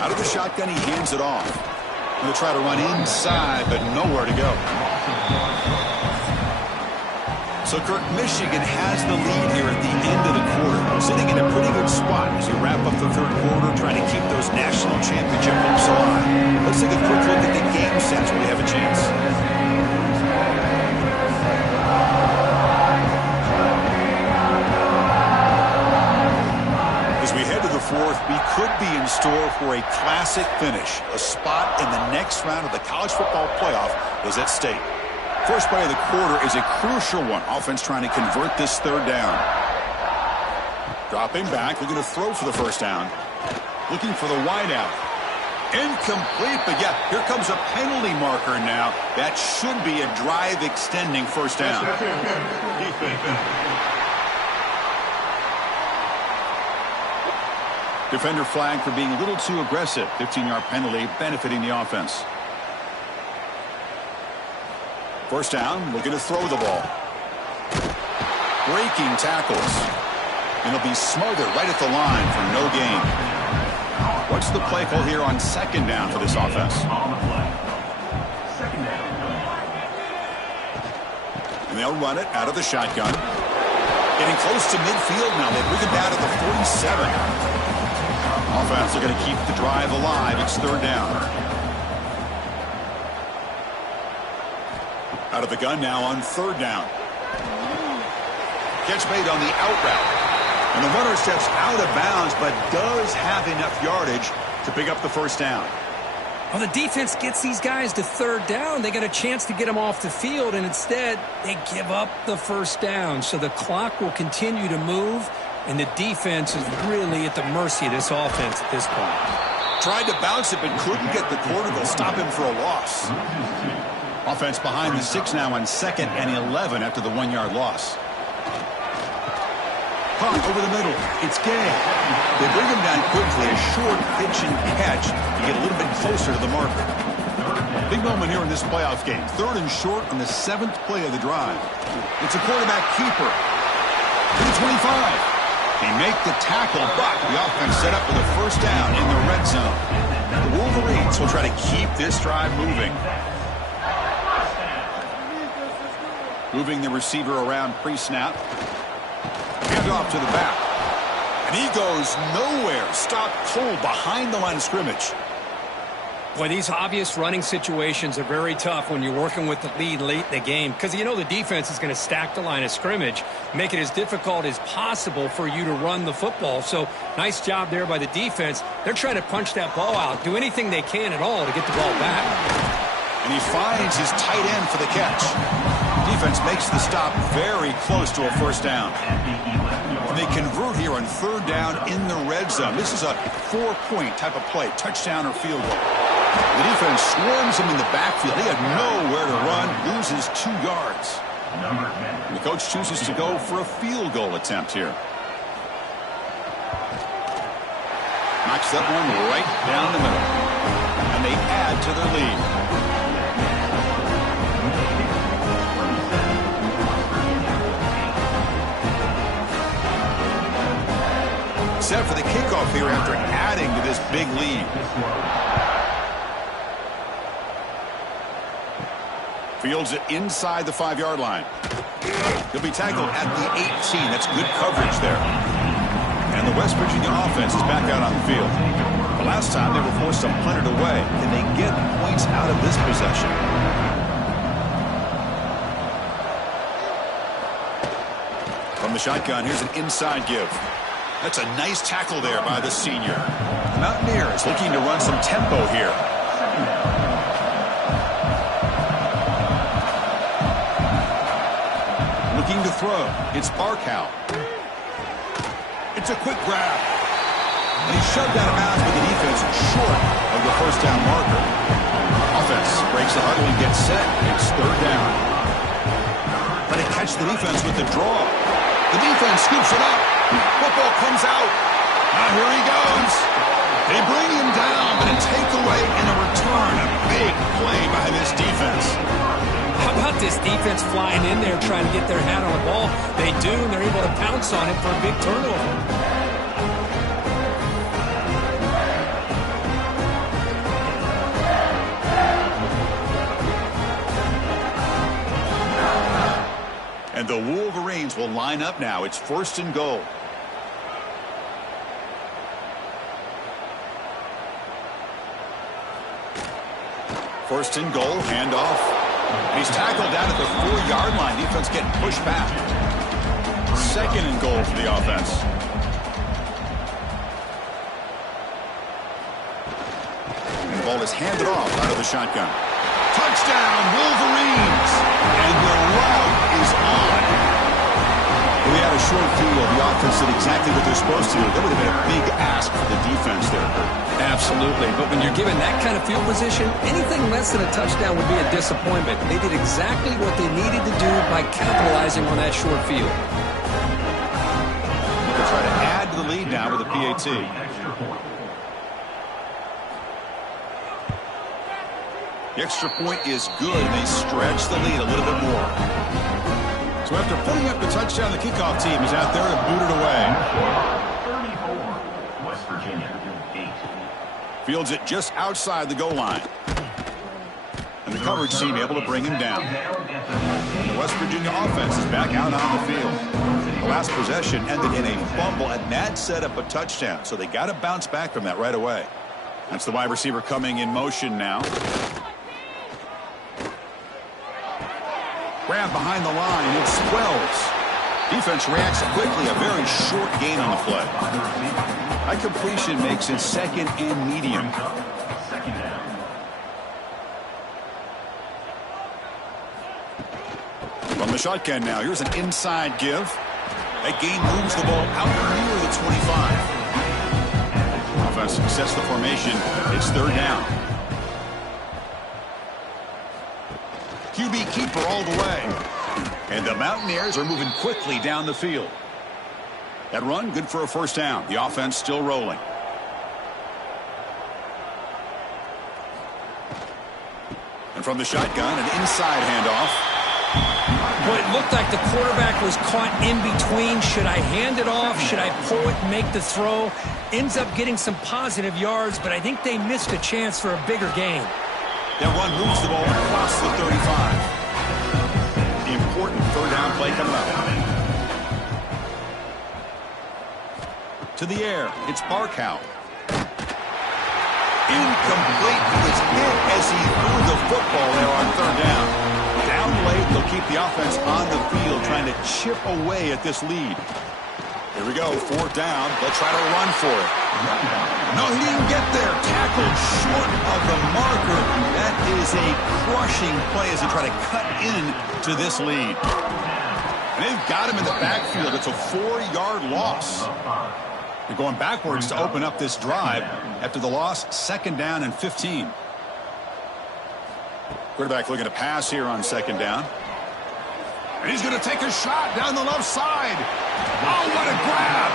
Out of the shotgun, he hands it off. He'll try to run inside, but nowhere to go. So, Kirk, Michigan has the lead here at the end of the quarter. Sitting in a pretty good spot as you wrap up the third quarter, trying to keep those national championship hopes alive. Let's take a quick look at the game sense when we have a chance. As we head to the fourth, we could be in store for a classic finish. A spot in the next round of the college football playoff is at stake. First play of the quarter is a crucial one. Offense trying to convert this third down. Dropping back, looking to throw for the first down. Looking for the wideout. Incomplete, but yeah, here comes a penalty marker now. That should be a drive-extending first down. Defender flagged for being a little too aggressive. 15-yard penalty benefiting the offense. First down, looking to throw the ball. Breaking tackles. And he'll be smothered right at the line for no gain. What's the play call here on second down for this offense? And they'll run it out of the shotgun. Getting close to midfield now. They bring it down to the 47. Offense are going to keep the drive alive. It's third down. Out of the gun now on third down. Catch made on the out route. And the runner steps out of bounds, but does have enough yardage to pick up the first down. Well, the defense gets these guys to third down. They got a chance to get them off the field, and instead they give up the first down. So the clock will continue to move, and the defense is really at the mercy of this offense at this point. Tried to bounce it, but couldn't get the quarter. They'll stop him for a loss. Offense behind the 6 now on 2nd and 11 after the 1-yard loss. Punt over the middle. It's Gay. They bring him down quickly. A short pitch and catch to get a little bit closer to the marker. Big moment here in this playoff game. 3rd and short on the 7th play of the drive. It's a quarterback keeper. To the 25. They make the tackle, but the offense set up for the first down in the red zone. The Wolverines will try to keep this drive moving. Moving the receiver around pre-snap. Hand off to the back. And he goes nowhere. Stopped cold behind the line of scrimmage. Boy, these obvious running situations are very tough when you're working with the lead late in the game, because you know the defense is going to stack the line of scrimmage, make it as difficult as possible for you to run the football. So nice job there by the defense. They're trying to punch that ball out, do anything they can at all to get the ball back. And he finds his tight end for the catch. defense makes the stop very close to a first down. And they convert here on third down in the red zone. This is a 4-point type of play, touchdown or field goal. The defense swarms him in the backfield. He had nowhere to run, loses 2 yards. And the coach chooses to go for a field goal attempt here. Knocks that one right down the middle. And they add to their lead. Set for the kickoff here after adding to this big lead. Fields it inside the 5-yard line. He'll be tackled at the 18. That's good coverage there. And the West Virginia offense is back out on the field. The last time they were forced to punt it away. Can they get points out of this possession? From the shotgun, here's an inside give. That's a nice tackle there by the senior. The Mountaineers looking to run some tempo here. Looking to throw. It's Barkow. It's a quick grab. And he's shoved out of bounds with the defense short of the first down marker. Offense breaks the huddle and gets set. It's third down. Trying to catch the defense with the draw. The defense scoops it up. Football comes out. Now here he goes. They bring him down, but a takeaway and a return. A big play by this defense. How about this defense flying in there trying to get their hat on the ball? They do, and they're able to pounce on it for a big turnover. And the Wolverines will line up now. It's first and goal. First and goal, handoff. And he's tackled down at the 4-yard line. Defense getting pushed back. Second and goal for the offense. And the ball is handed off out of the shotgun. Touchdown, Wolverines! And the route is on. We had a short field. The offense did exactly what they're supposed to do. That would have been a big ask for the defense there. Absolutely. But when you're given that kind of field position, anything less than a touchdown would be a disappointment. They did exactly what they needed to do by capitalizing on that short field. They'll try to add to the lead now with a PAT. The extra point is good, and they stretch the lead a little bit more. So after putting up the touchdown, the kickoff team is out there to boot it away. 34, West Virginia, 8. Fields it just outside the goal line. And the coverage team able to bring him down. The West Virginia offense is back out on the field. The last possession ended in a fumble, and that set up a touchdown. So they got to bounce back from that right away. That's the wide receiver coming in motion now. Grab behind the line. It's Wells. Defense reacts quickly. A very short gain on the play. High completion makes it second and medium. From the shotgun now. Here's an inside give. That gain moves the ball out near the 25. Offense sets the formation. It's third down. QB keeper all the way. And the Mountaineers are moving quickly down the field. That run, good for a first down. The offense still rolling. And from the shotgun, an inside handoff. But it looked like the quarterback was caught in between. Should I hand it off? Should I pull it and make the throw? Ends up getting some positive yards, but I think they missed a chance for a bigger gain. That run moves the ball across the 35. Important third down play coming up. To the air, it's Barkow. Incomplete. He was hit as he threw the football there on third down. Down late, they'll keep the offense on the field trying to chip away at this lead. Here we go, 4th down. They'll try to run for it. No, he didn't get there. Tackled short of the marker. That is a crushing play as they try to cut into this lead. And they've got him in the backfield. It's a 4-yard loss. They're going backwards to open up this drive after the loss. 2nd down and 15. Quarterback looking to pass here on 2nd down. And he's going to take a shot down the left side. Oh, what a grab.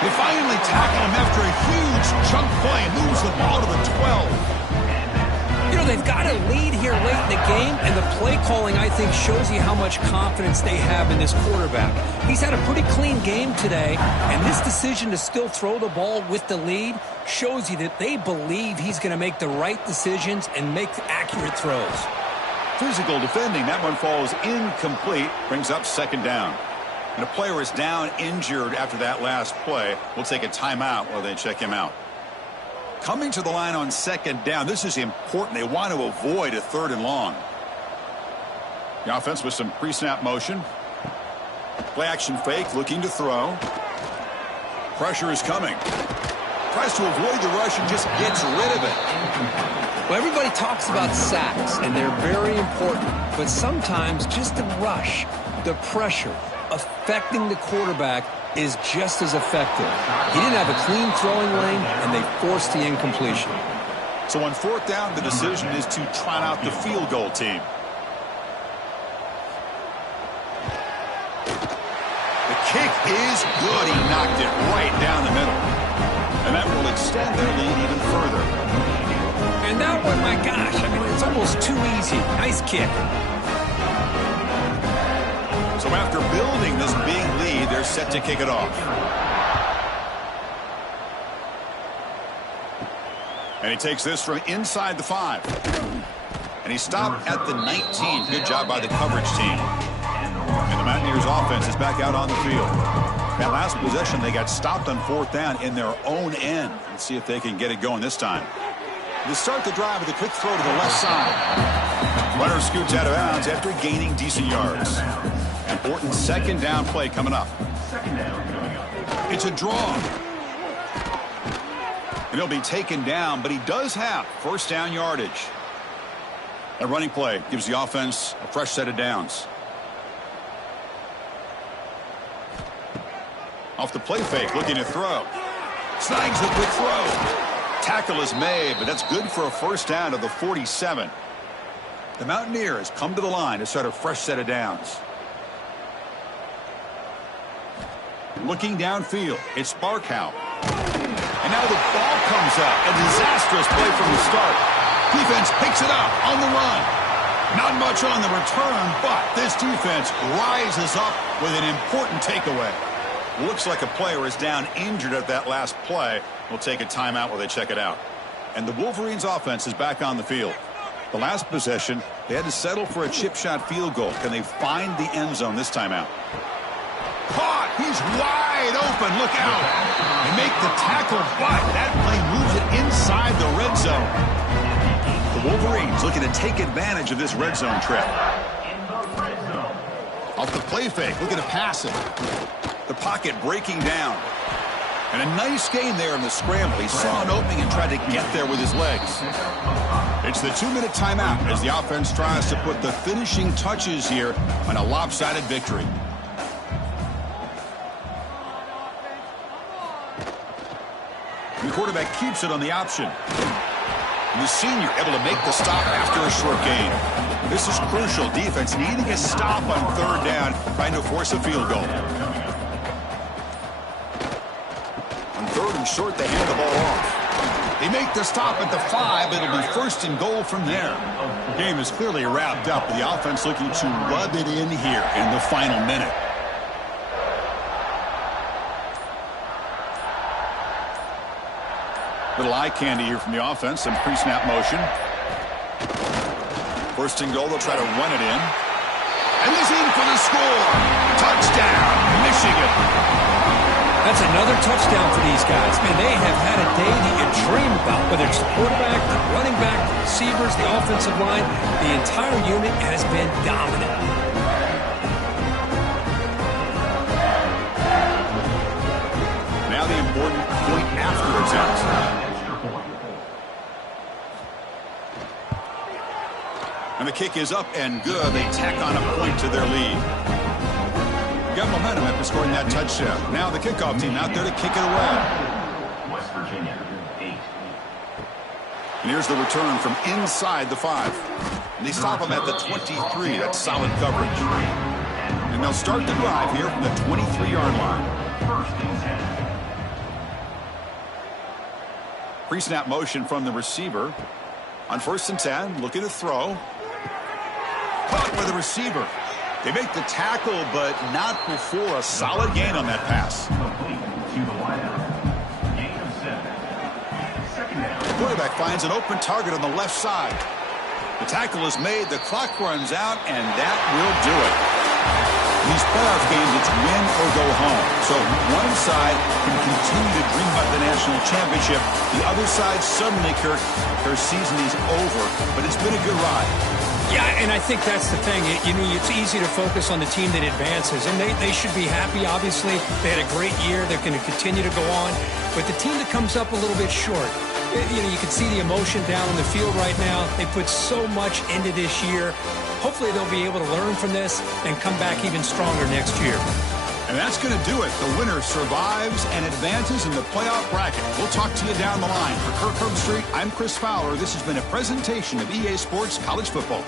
They finally tackle him after a huge chunk play. Moves the ball to the 12. You know, they've got a lead here late in the game, and the play calling, I think, shows you how much confidence they have in this quarterback. He's had a pretty clean game today, and this decision to still throw the ball with the lead shows you that they believe he's going to make the right decisions and make accurate throws. Physical defending. That one falls incomplete. Brings up 2nd down. And a player is down injured after that last play. We'll take a timeout while they check him out. Coming to the line on 2nd down. This is important. They want to avoid a 3rd and long. The offense with some pre-snap motion. Play action fake. Looking to throw. Pressure is coming. Tries to avoid the rush and just gets rid of it. Well, everybody talks about sacks, and they're very important. But sometimes just the rush, the pressure, affecting the quarterback is just as effective. He didn't have a clean throwing lane, and they forced the incompletion. So on 4th down, the decision is to trot out the field goal team. The kick is good. He knocked it right down the middle. And that will extend their lead even further. And that one, my gosh, I mean, it's almost too easy. Nice kick. So after building this big lead, they're set to kick it off. And he takes this from inside the 5. And he stopped at the 19. Good job by the coverage team. And the Mountaineers offense is back out on the field. That last possession, they got stopped on 4th down in their own end. Let's see if they can get it going this time. They start the drive with a quick throw to the left side. Runner scoots out of bounds after gaining decent yards. Important 2nd down play coming up. It's a draw. And he'll be taken down, but he does have 1st down yardage. That running play gives the offense a fresh set of downs. Off the play fake, looking to throw. Snags a quick throw. Tackle is made, but that's good for a 1st down to the 47. The Mountaineers come to the line to start a fresh set of downs. Looking downfield, it's Barkow. And now the ball comes up. A disastrous play from the start. Defense picks it up on the run. Not much on the return, but this defense rises up with an important takeaway. Looks like a player is down injured at that last play. We'll take a timeout while they check it out. And the Wolverines offense is back on the field. The last possession, they had to settle for a chip shot field goal. Can they find the end zone this time out? Caught! He's wide open. Look out! They make the tackle, but that play moves it inside the red zone. The Wolverines looking to take advantage of this red zone trip. Off the play fake, looking to pass it. The pocket breaking down. And a nice gain there in the scramble. He saw an opening and tried to get there with his legs. It's the 2-minute timeout as the offense tries to put the finishing touches here on a lopsided victory. The quarterback keeps it on the option. And the senior able to make the stop after a short gain. This is crucial. Defense needing a stop on 3rd down, trying to force a field goal. On 3rd and short, they hand the ball off. They make the stop at the 5. It'll be 1st and goal from there. The game is clearly wrapped up. The offense looking to rub it in here in the final minute. Little eye candy here from the offense. Some pre-snap motion. 1st and goal. They'll try to run it in. And he's in for the score. Touchdown, Michigan. That's another touchdown for these guys. Man, they have had a day that you dream about, whether it's the quarterback, the running back, the receivers, the offensive line. The entire unit has been dominant. kick is up and good. They tack on a point to their lead. Got momentum after scoring that touchdown. Now the kickoff team out there to kick it away. West Virginia, 8. And here's the return from inside the 5. And they stop them at the 23. That's solid coverage. And they'll start the drive here from the 23-yard line. First and 10. Pre-snap motion from the receiver. On 1st and 10, looking to throw. Caught by the receiver. They make the tackle, but not before a solid gain on that pass. Complete to the wideout. Gain of 7. Second down. The quarterback finds an open target on the left side. The tackle is made, the clock runs out, and that will do it. In these playoff games, it's win or go home. So one side can continue to dream about the national championship. The other side, suddenly, Kirk, their season is over. But it's been a good ride. Yeah, and I think that's the thing. It's easy to focus on the team that advances, and they should be happy, obviously. They had a great year. They're going to continue to go on. But the team that comes up a little bit short, you can see the emotion down on the field right now. They put so much into this year. Hopefully they'll be able to learn from this and come back even stronger next year. And that's going to do it. The winner survives and advances in the playoff bracket. We'll talk to you down the line. For Kirk Herbstreit, I'm Chris Fowler. This has been a presentation of EA Sports College Football.